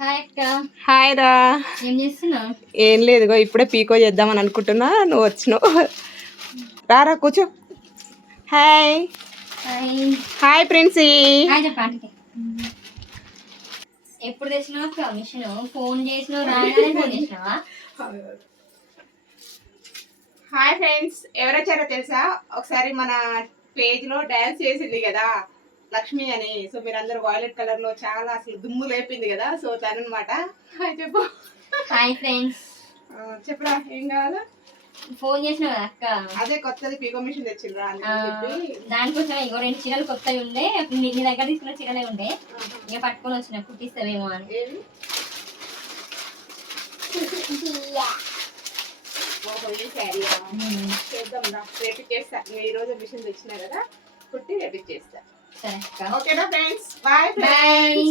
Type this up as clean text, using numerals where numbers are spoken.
Hi రా. ఏం లేదు, ఇప్పుడే పీకో చేద్దామని అనుకుంటున్నా, నువ్వు వచ్చినావు. రారా కూర్చో. Hi hi Princy. ఎప్పుడు తెచ్చినావా మిషన్? ఫోన్ చేసినావు, రాగానే ఫోన్ చేసినావా? హాయ్ ఫ్రెండ్స్, ఎవరొచ్చారో తెలుసా? ఒకసారి మన పేజ్ లో డాన్స్ చేసింది కదా లక్ష్మి అని. సో మీరందరూ వైలెట్ కలర్ లో చాలా అసలు దుమ్ము లేపింది కదా, సో తననమాట. హాయ్ చెప్పు. Hi friends. చెప్పురా, ఏం కావాలా? ఫోన్ చేసినావు అక్క, అదే కొత్తది పీకో మిషన్ తెచ్చిండ్రా అని చెప్పి దానికోసం ఇంకో 2 చీరలు కొత్తవి ఉండే, నీ దగ్గర తీసుకున్న చీరలే ఉండే, ఇక పట్టుకొని వచ్చిన కుట్టిస్తావేమో అని. చేద్దాం రా, రేపు చేస్తా. ఈ రోజు మిషన్ తెచ్చినా కదా, కుట్టి రేపు చేస్తా. సరే అక్క. ఓకేనా ఫ్రెండ్స్, బాయ్ బాయ్.